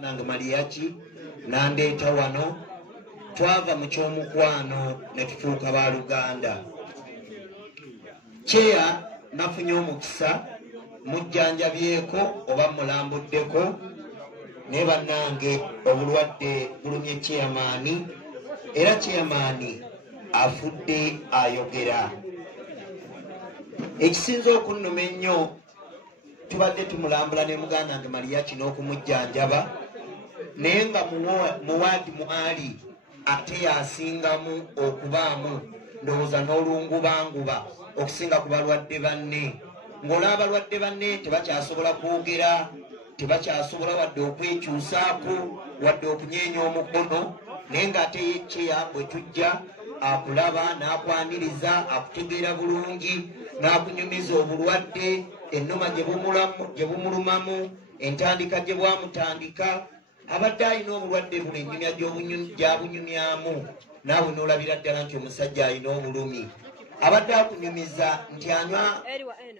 nange Mariachi nandeeta wano twava mu kyomukwano ne tufuuka ba Luganda. Cheya nafunye omukisa mujjanjabyeko oba mulambuddeko ne bannange obulwadde bulumye chairman era chairman afudde ayogera. Ekisinza okunnuma ennyo tubadde tumulambula ne muganda wange Mariachi n'okumujjanjaba naye nga muwaadi mwali ate yasingamu okubaamu ndowooza n'olungubanguba okusinga ku balwadde banne. Ng'olaba abalwadde banne tebakyasobola kwogera, tebakyasobola wadde okwekyusaako wadde okunyeenya omukono, naye ng'ate Cheya bwe tujja akulaba n'akwaniriza akutegeera bulungi n'akunyumiza obulwadde ennoma gye bumulumamu entandika gye bwamutandika. Abadde alina obulwadde buno ennyumya gy'abunyumyamu naawe n'olabira ddala nti omusajja alina obulumi. Abadde akunyumiza nti anywa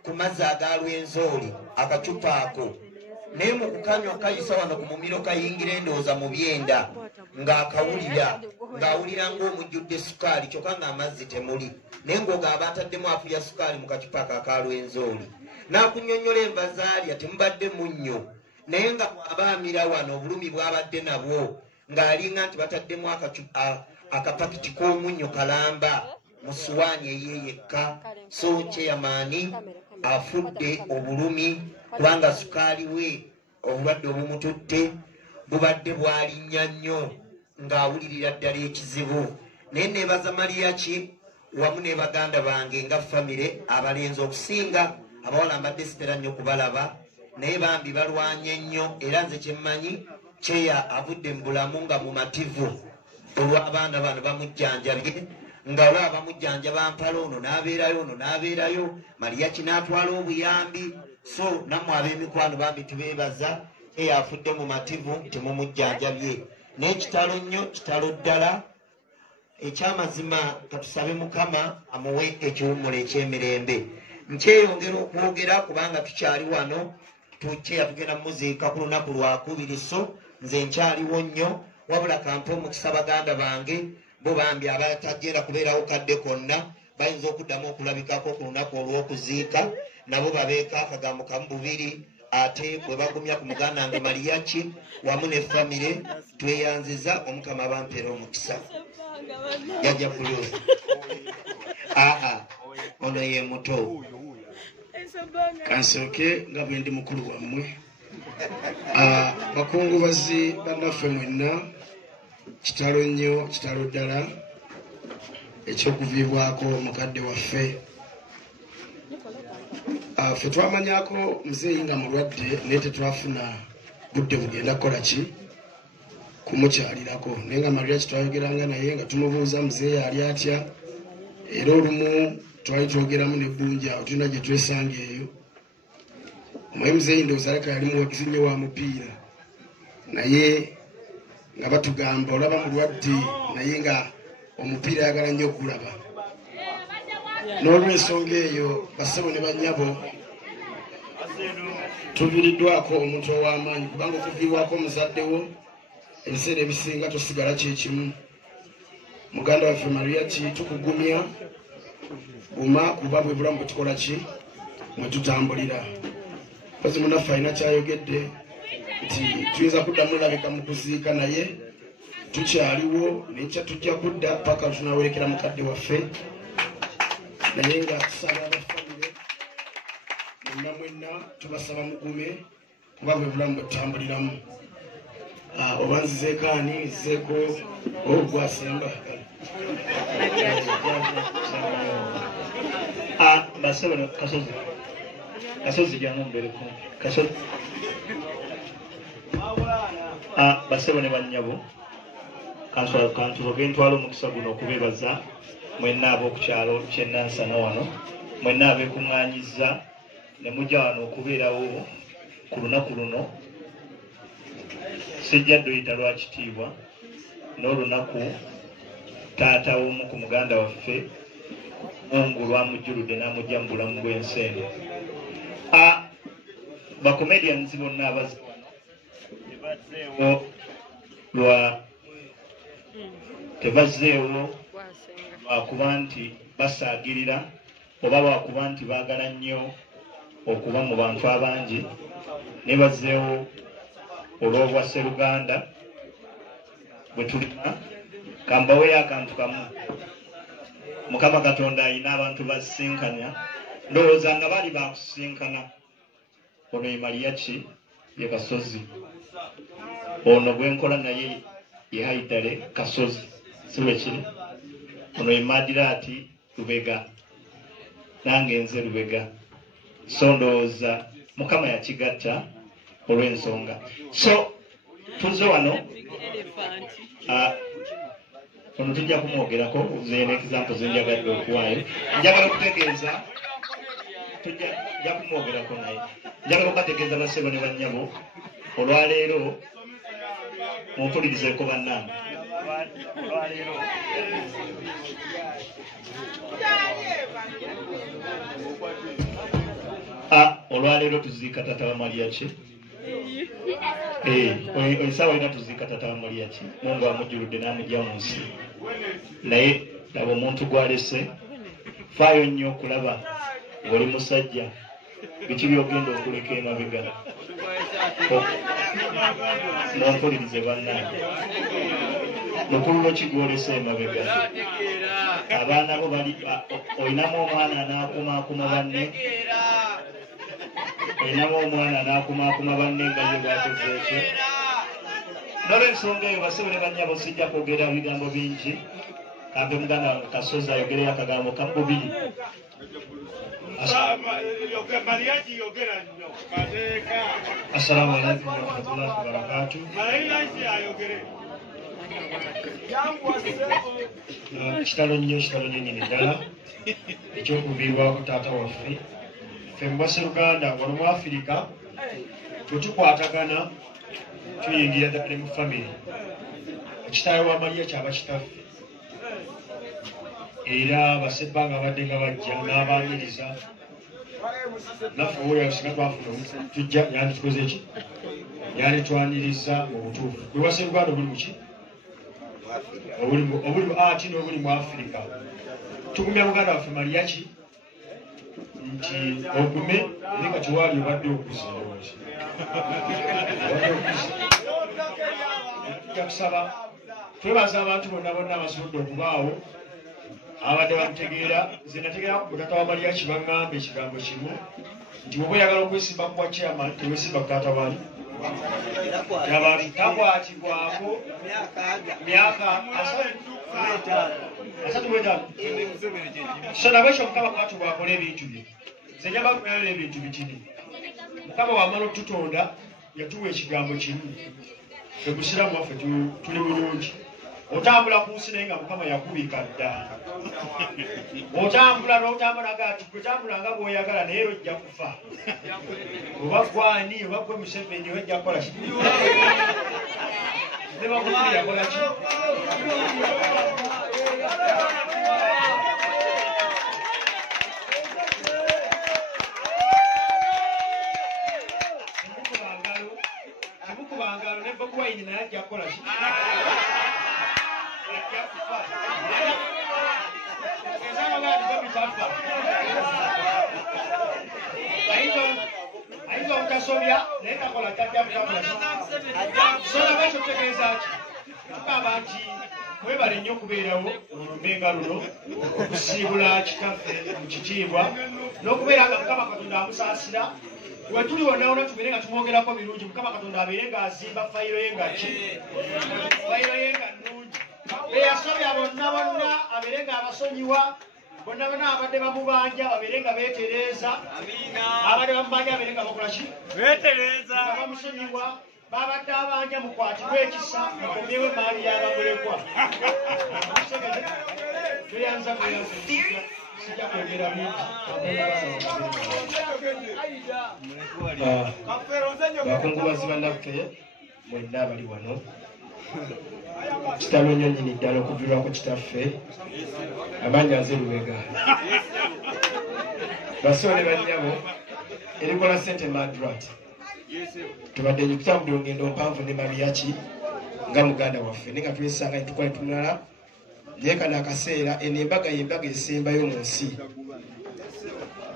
ku mazzi aga Lwenzooli akacupa ako naye mu kukanywa kayisa wano ku mumiro kayingira endowooza mu byenda ng'awulira ng'omujjudde sukaali kyokka ng'amazzi temuli naye ng'ogaba ataddemu afu ya sukaali mu kacupa ako aka Lwenzooli. N'akunnyonnyola enva zaalya temubadde munnyo naye nga bw'abaamira wano obulumi bw'abadde nabwo ng'alinga nti bataddemu akapakiti k'omunnyo kalamba mu suwaani eyeeyekka. So chairman afudde obulumi kubanga sukaali we obulwadde obumututte bubadde bwalinnya nnyo ng'awulirira ddala ekizibu. Naye neebaza Mariachi wamu ne baganda bange nga famire abalenzi okusinga abawala mbadde sitera nnyo kubalaba naye bambi balwanye nnyo era nze kyemmanyi Cheya avudde mu bulamu nga mumativu olw'abaana bano bamujjanjabye nga olaba bamujjanjaba mpala ono n'abeerayo Mariachi n'atwala obuyambi. So nammwe ab'emikwano bambi tubeebaza Cheya afudde mu mativu temumujjanjabye naye kitalo nnyo kitalo ddala. Ekyamazima katusabe Mukama amuwe ekiwummulo eky'emirembe. Nkyeyongera okwogera kubanga tukyali wano Cheya tugenda muziika ku lunaku lwakubiri, so nze nkyaliwo nnyo wabula kampe omukisa baganda bange bo bambi abatagenda kubeerawo kadde konna bayinza okuddamu okulabikako ku lunaku olw'okuziika nabo babeeka akagambo kamu bubiri ate bwe bagumya ku muganda wange Mariachi wamu ne famire tweyanziza Omukama bampeera omukisa. Yajja kuluza ono ye muto kansooke nga bwe ndi mukulu wammwe. Bakungubazi bannaffe mwenna kitalo nnyo kitalo ddala ekyokuviibwako mukadde waffe. Ffe twamanyako muzeeyi nga mulwadde naye tetwafuna budde bugenda kukola ki kumukyalirako naye nga Mariachi twayogeranga naye nga tumubuuza muzeeyi ali atya era olumu twali twogeramu nebbunja otulina gye twesanga eyo. Omwayi muzeeyi ndowooza aleka yali muwagizi nnyo wa mupiira naye nga batugamba olaba mulwadde naye nga omupiira ayagala nnyo okulaba. N'olw'ensonga eyo bassebo ne bannyabo tuviiriddwako omuntu ow'amaanyi kubanga okuviibwako omuzaddewo ebiseera ebisinga tosigala kyekimu. Muganda waffe Mariachi tukugumya buma kuba bwe bulamu bwe tukola ki mwe tutambulira. Pozi munaffe alina kyayogedde nti tuyinza kuddamu labika mu kuziika naye tukyaliwo nekya tujja kudda paka tunawerekera mukadde waffe naye nga tusaba abafamire mwenna tubasaba mugume kuba bwe bulamu bwe tutambuliramu. Oba nzizeeko ani nzizeeko ogwasemba basebone kasozi jangu mbereko kasozi basebone bannyabo kantuloge ntwala omukisa guno okubeebaza mwenna ab'okukyalo kyennansana wano mwenna abeekuŋŋaanyiza ne mujja wano okubeerawo ku lunaku luno. Sijja dduyita lwa kitiibwa n'olunaku taata w'omu ku muganda waffe Mungu lwamujjuludde n'amujja mu bulamu bw'ensi eno. Bakomedians bonna abazi lwa tebazzeewo lwakuba nti basaagirira oba lwakuba nti baagala nnyo okuba mu bantu abangi ne bazzeewo olw'obwa Sseruganda bwe tulima. Kambaweyo akantu kamu. Mukama Katonda alina abantu basisinkanya, ndowooza nga bali bakusisinkana. Ono ye Mariachi ye Kasozi, ono gwenkola naye ye Haidare Kasozi, si bwe kiri. Ono ye Madiraati Lubega, nange nze Lubega. So ndowooza Mukama yakigatta olw'ensonga. So tuze wano ono tujja kumwogerako zene example zenjagadde okuwaayo. Njagala okutegeeza tujja kumwogerako naye. Njagala okubategeeza bassebo ne bannyabo olwaleero mumpulirizeeko bannange. Olwaleero olwaleero tuziika tata wa Mariachi. Oisaawa olina tuziika tata wa Mariachi. Mungu amujjuludde n'amugya mu nsi. Naye laba omuntu gw'alese, faayo nnyo okulaba ng'oli musajja biki by'ogenda okuleka emabega. Mumpulirize bannange, mukululo ki gw'olese emabega? Abaana bo bali, olinamu omwana anaakumaakuma banne, olinamu omwana anaakumaakuma banne nga ye bwatezeeki. N'olw'ensonga eyo bassebo ne bannyabo sijja kwogera bigambo bingi. Kambe muganda Kasozi ayogereyo akagambo kamu bubiri. Assalamu alaikum warahmatullahi wabarakatuh. Kitalo nnyo nnyini ddala ekyokuviibwako taata waffe. Ffe mu Sseruganda wano mu Afirika bwe tukwatagana tuyingira ddala mu famire. Ekitaawe wa Mariachi aba kitaffe. Era basebba nga badde nga bajja n'abaaniriza. Naffe oyo asinga twafuna tujja yandi tukoze ki? Yandi twaniriza mu butuufu. Bwe wa Sseruganda obuli mu ki? Obuli ati n'obuli mu Afirika. Tugumya muganda waffe Mariachi nti ogume eri kati waali obadde okuza. Tujja kusaba twebaza abantu bonna bonna abasobodde okubaawo abadde bamutegeera. Nze nategeera ku taata wa Mariachi baŋŋamba ekigambo kimu nti bw'oba oyagala okwesimba ku bwa chairman teweesimba ku taata wani abantu takwatibwako myaka 35. So nabo ekyo Mukama kwati bwakola ebintu bye. Nze njagala kubeerera ebintu bitini. Mukama wamala otutonda yatuwa ekigambo kimu. Ffe busiramu waffe tuli bulungi. Otambula ku nsi naye nga Mukama yakubika dda. Otambula n'otambula gati gwetambula nga bw'oyagala naye era ojja kufa. Oba gwani oba gwe Museveni ojja kukola ki? Ne Magufuli yakola ki? Temukuba ngalo ne Bobi Wine naye ajja kukola ki? Ayinza obutasobya naye takola tajja mutambula. Sona bwekyo kutegeeza ki? Tugamba nti mwebale nnyo okubeerawo olumbenga luno okusiibula kitaffe mu kitiibwa n'okubeera nga Mukama Katonda amusaasira. We tuli wonna wonna tubeere nga tumwogerako birungi. Mukama Katonda abeere ng'azimba fayiro ye nga ki? Fayiro ye nga nnungi. Eyasobya bonna bonna abeere ng'abasonyiwa. Bonna bonna abadde bamubanja babeere nga beetereeza. Abadde bamubanja babeere nga bakola ki? Beetereeza. Nga bamusonyiwa. Babadde abanja mukwatibwe ekisa mukomyewo emaali y'abamulekwa. Tweyanza sijja kwogera bingi. Bakungubazi bannaffe mwenna abali wano. Kitalo nnyo nnyini ddala okuviirwako kitaffe amannya nze Lubega. Bassebo ne bannyabo erikola ssente Madrat. tubadde kutambula olugendo mpanvu ne Mariachi nga muganda waffe naye nga twesanga netukola tunala naye kano akaseera eno embaga y'embaga esembayo mu nsi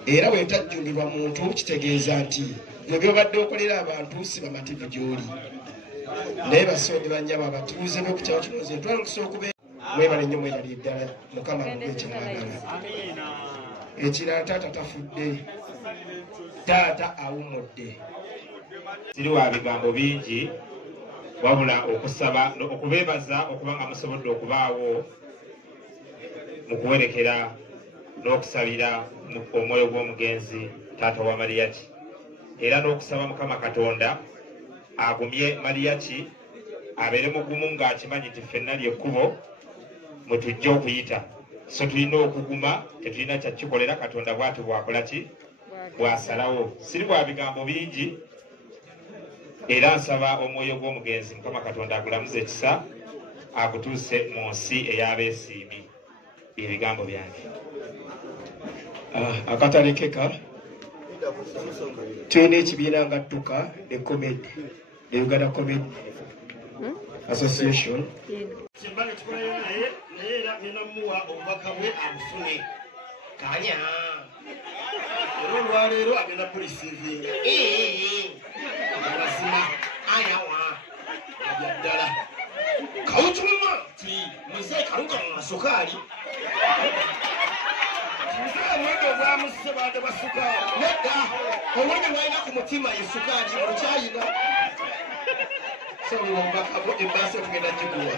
era bwetajjulirwa muntu kitegeeza nti bwe byobadde okolera abantu si bamativu gy'oli naye basoomi bannyabo abatuuze b'okukyalo kino nze ntwala omukisa okubeera mwebale nnyo mwerali ddala mukama muge ekiragala ekirala taata tafudde taata awumudde siri wa bigambo bingi wabula okusaba okubeebaza okuba nga musobodde okubaawo mu kuwerekera n'okusabira omwoyo gw'omugenzi taata wa Mariachi era n'okusaba Mukama Katonda agumye Mariachi abeere mugumu ng'akimanyi nti ffenna lyekkubo mwe tujja okuyita so tulina okuguma tetulina kyakikolera Katonda bw'ati bwakola ki bw'asalawo siri bwa bigambo bingi era nsaba omwoyo gw'omugenzi Mukama Katonda agulamuze ekisa agutuuse mu nsi ey'abeesiimi ebigambo byange akatalekeka tulina ekibiina nga ttuka ne comedy the Uganda Comedy Association Simba netukolayo naye era nenamuwa obubaka bwe abufune kanya era olwaleero agenda kurisiivinga amazima ayawa ajja ddala kawutuma ti muzee kaluga mu masukaali mwenge obwamusse baade bwa sukaali nedda obwenge bwalina ku mutima ye sukaali okyayina obubaka bwo ebbaasi otugenda gikuwa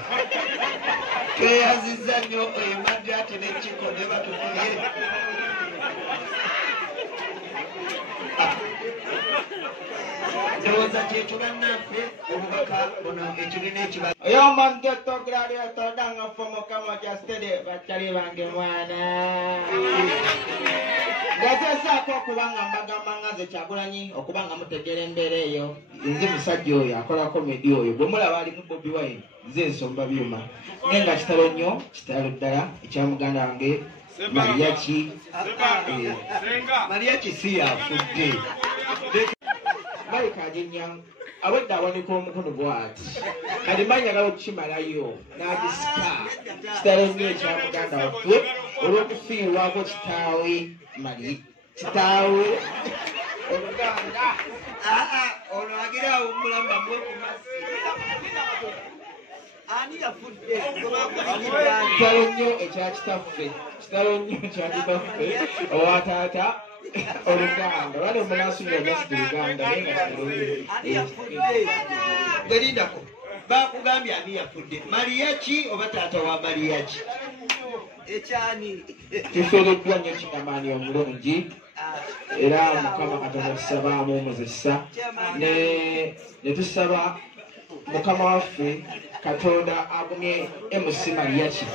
tweyaziza nnyo emadde ate n'ekiko ne batukuye ndowooza kyekyo bannaffe obubaka buno ekibiina ekiba Yomange togradio todanga fomo kama jastede bachali bange mwana. Gazesa kwa kubanga mbagamba ngaze Kyagulanyi okubanga mutegere embeera eyo. Nze musajja oyo akola komedi oyo. Bwe mulaba ali mu Bobi Wine nze nsomba byuma. Ngenga kitalo nnyo kitalo ddala ekya muganda wange Mariachi. Mariachi si yafudde. Maika ajinyang awedda awanika omukono bw'ati alimanya gawo kimalayo n'agisika kitalo nnyo ekya muganda waffe olw'okufiirwako kitaawe Mali kitaawe oluganda olwagira omulamba mwe ku mazzi ani yafudde kitalo nnyo ekya kitaffe kitalo nnyo ekya kitaffe owa taata oluganda wale munasubira nyasi Uganda Gelindako bakugambye ani yafudde Mariachi oba taata wa Mariachi ekyani tusoboddwa nnyo kinamaani omulungi era Mukama Katonda tusabaamu omuzisa ne tusaba Mukama waffe Katonda agumye MC Mariachi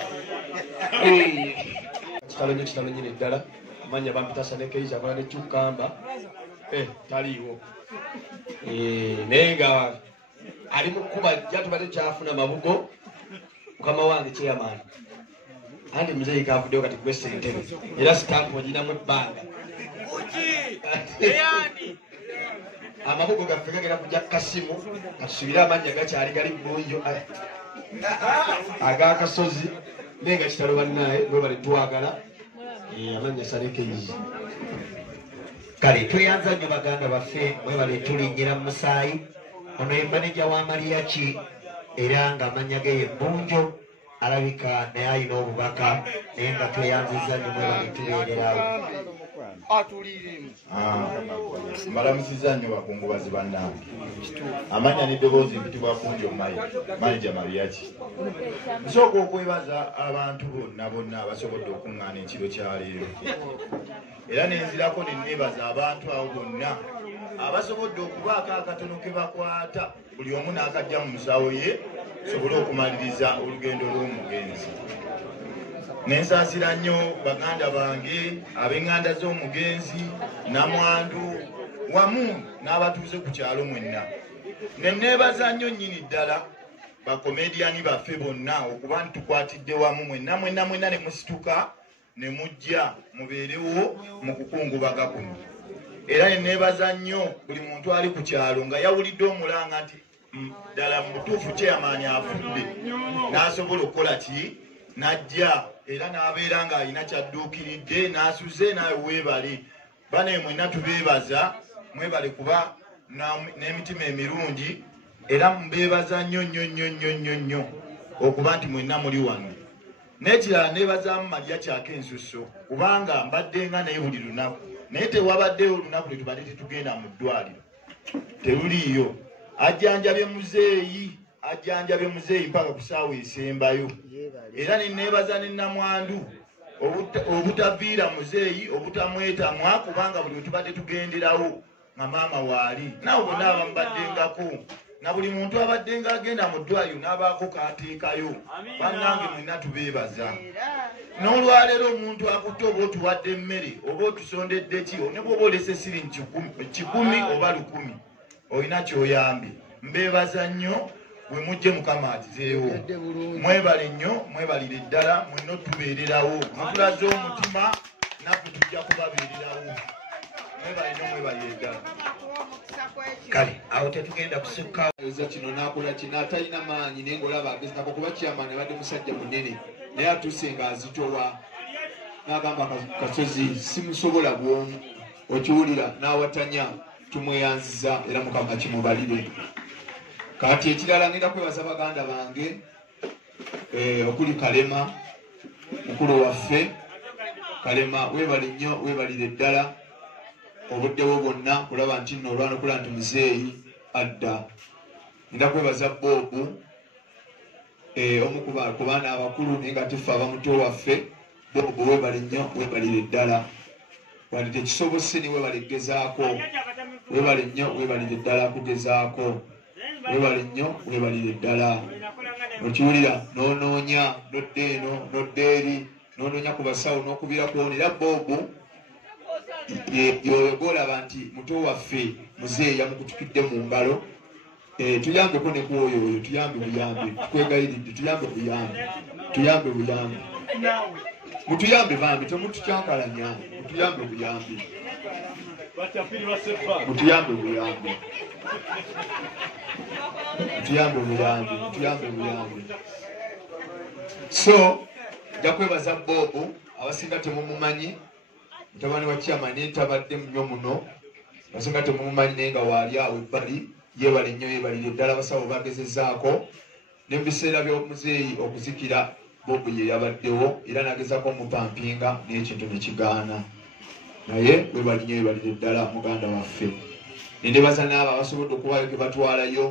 kitalo nyine ddala manya bampitasa ne Keiza akola ne Chukamba taliiwo naye nga ali mu kuba jatubadde kyafuna mabugo mukama wange chairman andi muzei kavuddeyo kati gwe ssentebe era sitampu oginamu ebbanga amabugo gaffe gagera kujja kasimu katusubire amannya gakyali gali bulungi agakasozi naye nga kitalo bannaye bwe bali twagala amannya Keiza kale tweyanza nnyo baganda baffe mwe bale tulinnyira mu musaayi ono ye maneja wa Mariachi era ng'amannya ge ye Bunjo alabika naye alina obubaka naye nga tweyanziza nnyo mwe bale tubeererawo mbalamusiza nnyo bakungubazi bannange amanya n'eddoboozi mpitibwa Bunjo maneja Mariachi nsooka okwebaza abantu bonna abasobodde okuŋŋaana ekiro kyaleero era nenzirako nennebaza abantu abo bonna abasobodde okubaako akatono ke bakwata buli omu n'akajja mu nsawo ye sobole okumaliriza olugendo lw'omugenzi nensaasira nnyo baganda bange ab'eŋŋanda z'omugenzi namwandu wamu n'abatuuze ku kyalo mwenna nenneebaza nnyo nnyini ddala bakomediyani baffe bonna okuba ntukwatidde wamu mwenna ne musituka ne mujja mubeerewo mu kukungubaga kuno era nenebaza nnyo buli muntu ali ku kyalo nga yawulidde omulanga nti ddala mu butuufu chairman afudde n'asobola okukola ki najja era n'abeera ng'alina kyadduukiridde n'asuze nawe weebale bane mwenna tubeebaza mwebale kuba n'emitima emirungi era mbeebaza nnyo nnyo nnyo nnyo nnyo nnyo okuba nti mwenna muli wano n'ekirala neebazaamu Maria Kyaka Ensuso kubanga mbadde nga naye buli lunaku naye tewabaddeyo olunaku lwe tubadde tetugenda mu ddwaliro teruliiyo ajjanjabye muzeeyi mpaka ku ssaawa esembayo era neneebaza ne Namwandu obutaviira muzeeyi obutamwetamwa kubanga buli wetubadde tugenderawo nga maama waali nawe bonna abamubaddengako na buli muntu abadde nga agenda mu ddwaliro n'abaako kateekayo bannange mwenna tubeebaza n'olwaleero omuntu akutte oba otuwadde emmere oba otusondedde ki ne bw'oba olese siringi 10 oba 100 olina kyoyambe mbeebaza nnyo bwe mujje Mukama atizeewo mwebale nnyo mwebalire ddala mwenna otubeererawo mutulaze omutima naffe tujja kubabeererawo mwebale nnyo mwebalire ddala kale awo tetugenda kusukka eza kino nakola kino atalina maanyi naye ngaolaba agezako kuba kyamani abadde musajja munene naye atuuse nga azitowa n'agamba Kasozi simusobola bwomu okiwulira n'awatanya tumweyanziza era Mukama kimubalire kati ekirala ngenda kwebaza baganda bange okuli Kalema mukulu waffe Kalema webale nnyo webalire ddala obuddewo bwonna kulaba nti nno olwana okula nti muzeeyi adda ngenda kwebaza Bobu omu ku baana abakulu naye nga tuffe abamuto waffe Bobu webale nnyo webalire ddala wali tekisobose ni webale gezaako webale nnyo webalire ddala kugezaako webale nnyo webalire ddala okiwulira n'onoonya nodda eno nodda eri n'onoonya ku basawo n'okubira kwonera Bobu yoyogolaba nti muto waffe muzeeyi yamukutukidde mu ngalo tuyambeko ne kuoyo oyo tuyambe buyambe tukwegayiridde tuyambe buyambe mutuyambe bambi temutukyankalanya mutuyambe buyambe mutuyambe buyambe mutuyambe buyambe so nja kwebaza Bobu abasinga temumumanyi mutabani wa chairman tabadde nnyo muno abasinga temumumanyi naye nga waali awo ebbali yeebale nnyo yeebalire ddala abasawo bagezezaako ne mu biseera by'omuzeeyi okuzikira Bobu ye yabaddewo era nagezako omupampinga n'ekintu ne kigaana naye weebali nnyo yeebalire ddala muganda waffe nendebaza n'abo abasobodde okubayo ge batwalayo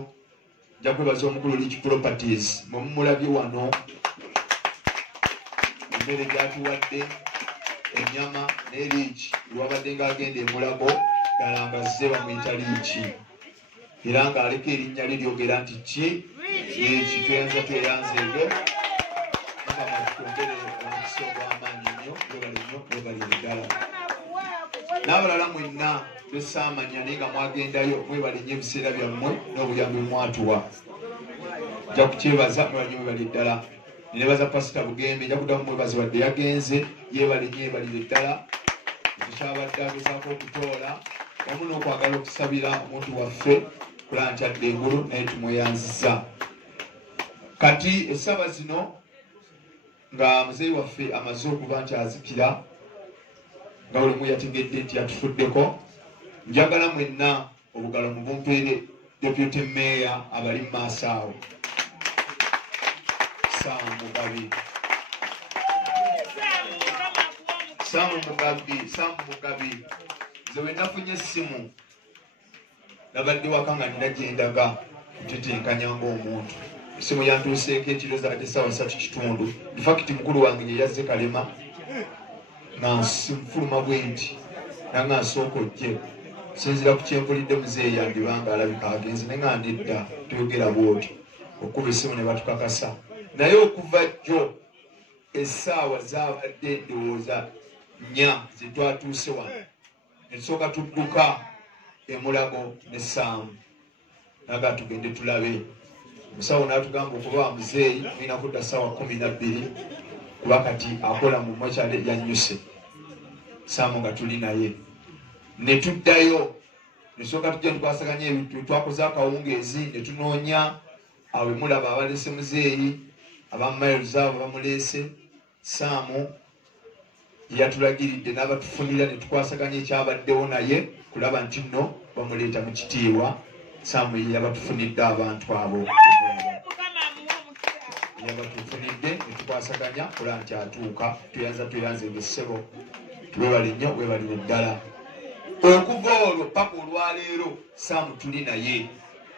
nja kwebaza omukulu Rich Properties mumulabye wano emmere gyatuwadde ennyama ne Rich lwabadde ng'agenda emulago ddala nga zze bamuyita Rich era ng'aleka erinnya liryogera nti ki Rich tweyanza tweyanzeege Mukama twongere omukisa ogw'amaanyi nnyo webalire ddala n'abalala mwenna besaamanya naye nga mwagendayo mwebale nnyo ebiseera byammwe n'obuyambi mwatuwa nja kukyebaza mwebale nnyo mwebale ddala nenebaza Pasita Bugembe nja kuddamu mwebazi wadde yagenze yeebale nnyo yebalire ddala ekyabadde agezaako okutoola wamu n'okwagala okusabira omuntu waffe kulaba nti adda engulu naye tumweyanziza kati essaba zino nga muzeeyi waffe amaze okuba nti azikira nga buli mu yategedde nti yatufuddeko njagala mwenna obugalo mubumpeere Deputy Mayor abali mu maaso awo Sam Mugabi nze we nafunye essimu nabadde waka nga nina gyendaga kutetenkanya ng'omuntu essimu yantuuseeko ekiro zaate ssaawa 3:30 infacti mukulu wange ye yazze Kalema nga nfuluma bwe nti nanga nsooka ojje sinzira ku kyempulidde muzeeyi yange banga alabika agenze naye nga nedda tuyogera bwoti okuba essimu ne batukakasa naye okuva jjo essaawa zaabadde ndowooza 4 zetwatuuse wano nesooka tudduka emulago ne Saamu naga tugende tulabe omusawo n'atugamba okuba wa muzeeyi tulina kudda ssaawa 12 kuba kati akola mu mokyale yannyuse Saamu nga tuli naye ne tuddayo nesooka tujja tukwasaganya ebintu twakoze akawungeezi ne tunoonya awe mulaba abalese muzeeyi abamairuza abo bamuleese Saamu yatulagiridde n'abatufunira ne tukwasaganya ekyabaddewo naye kulaba nti nno bamuleeta mu kitiibwa. Saamu ye yabatufunidde abantu abo yabatufunidde ne tukwasaganya kola nti atuuka tuyanze ngesebo tuwebale nnyo webalire ddala. Okuva olwo paka olwaleero Saamu tuli naye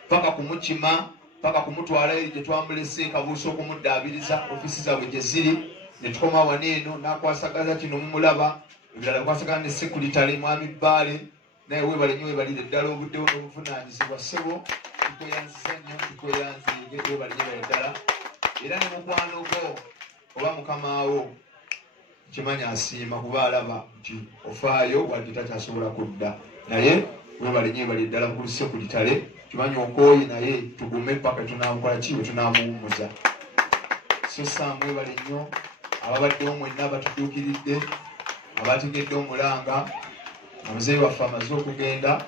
paka kumukima paka kumutwala eri gye twamulese kabuusa okumuddaabiriza ofisi zaabwe gye ziri ne tukoma wano eno n'akwasagaza kino mumulaba ebirala kwasagana ne sekuritale mwami Bbaale naye webale nnyo webalire ddala obuddewo n'obuvunaanyizibwa ssebo tukweyanziza nnyo tukweyanzige webale nnyo ddala era ne mukwano gwo oba mukamaawo kimanya asiima kuba alaba nti ofaayo wadde takyasobola kudda naye webale nnyo webale ddala mukulu sekuritale kimanya okooyi naye tugume paka tunamukola ki bwe tunamuwummuza. So Saamu webale nnyo ababaddewo mwenna abatuduukiridde abategedde omulanga omuzeeyi waffe amaze okugenda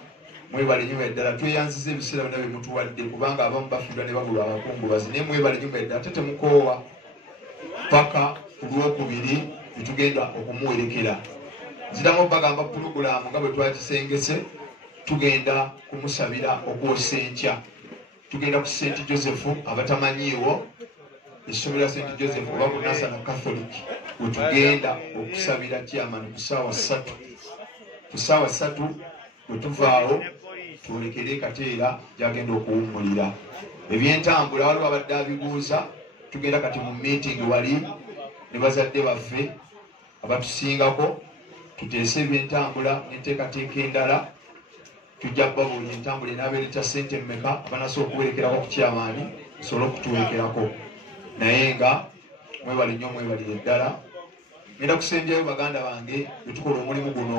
mwebale nnyo ddala tweyanziza ebiseera byonna bye mutuwadde kubanga abamu bafiirwa ne babulwa abakungubazi naye mwebale nnyo ddala ate temukoowa paka ku lwokubiri netugenda okumuwerekera. Nziramu bagamba pulogulaamu nga bwe twakisengese tugenda kumusabira okwosa enkya tugenda ku St. Joseph abatamanyiiwo essomero St. Joseph oba ku Nasana Catholic we tugenda okusabira chairman ku ssaawa 3 bwe tuvaawo twolekere Kateera gyagenda okuwummulira ebyentambula. Waliwo abadde abibuuza tugenda kati mu meeting wali ne bazadde baffe abatusingako tuteese ebyentambula n'enteekateeka endala tujja kubabuulira entambula enaabeereta ssente mmeka abanasobola okuwerekerako ku chairman osobole okutuwerekerako naye nga mwebale nnyo mwebalire ddala. Ngenda kusembyayo baganda bange betukola omulimu guno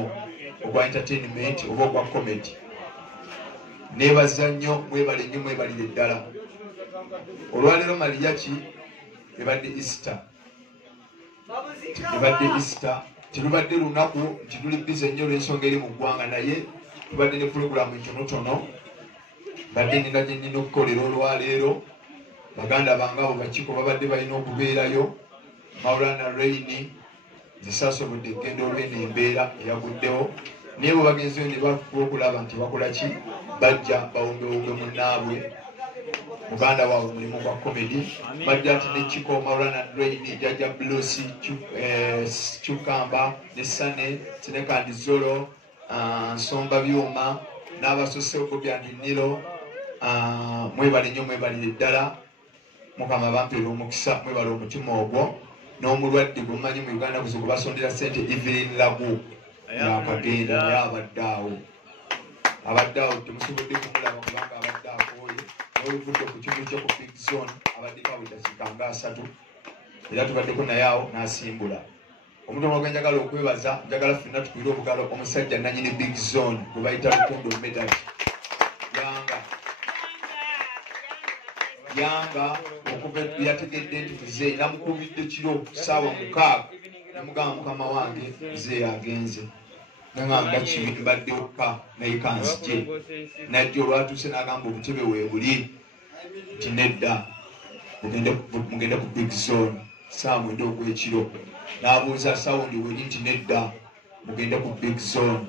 ogwa entertainment oba ogwa comedy. Neebaza nnyo mwebale nnyo mwebalire ddala. Olwaleero Mariaki ebadde Easter terubadde lunaku nti tuli bize nnyo olw'ensonga eri mu ggwanga naye tubadde ne pulogulaamu entonotono badde nina gye nnina okukolera olwaleero. Baganda bange abo bakiko babadde balina okubeerayo Maulana Raini zisasobodde egenda olw'eno embeera eyaguddewo naye bwe bagenzeyo ne bafuba okulaba nti bakola ki bajja bawongewonge munnaabwe muganda waabwe mulimu gwa komedi bajja ati nekiko Maulana Raini Jajja Blusi Chukamba ne Sane Tinekandizolo Nsomba Byuma n'abasose Ogobyandi Nilo mwebale nnyo mwebalire ddala. Mukama bampeera omukisa mwebale omutima ogwo n'omulwadde gumanyi mu Uganda guzo gwe basondera ssente Evelyn Lagu yakagenda naye abaddeawo temusobodde kumulaba kubanga abadde akooye n'oluvudde ku kimu kyo ku Big Zone abaddeko awo eddakiika nga 3 era tubaddeko naye awo n'asimbula. Omutima gwe njagala okwebaza njagala ffenna tukwire obugalo omusajja nannyini Big Zone gwe bayita Lukundo Medal Yanga okuva yategedde nti muzeeyi namukubidde kiro ssaawa 6 namugamba mukama wange muzeeyi agenze nanganga kibi mbadde okka naye kanzije najja olwatuuse n'agamba obutebe weebuli nti nedda mugende ku Big Zone ssaawa 9 ogw'ekiro n'abuuza sawundi weri nti nedda mugende ku Big Zone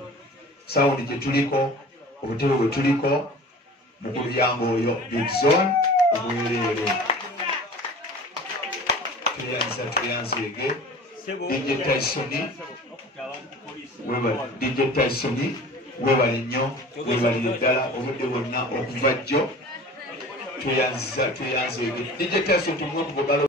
sawundi gye tuliko obutebe bwe tuliko mukulu yange oyo Big Zone obwereere tuyanzege DJ Tyson webale nnyo webalire ddala obudde bwonna okuva jjo tuyanzege DJ Tyson tumuwe ku bugalo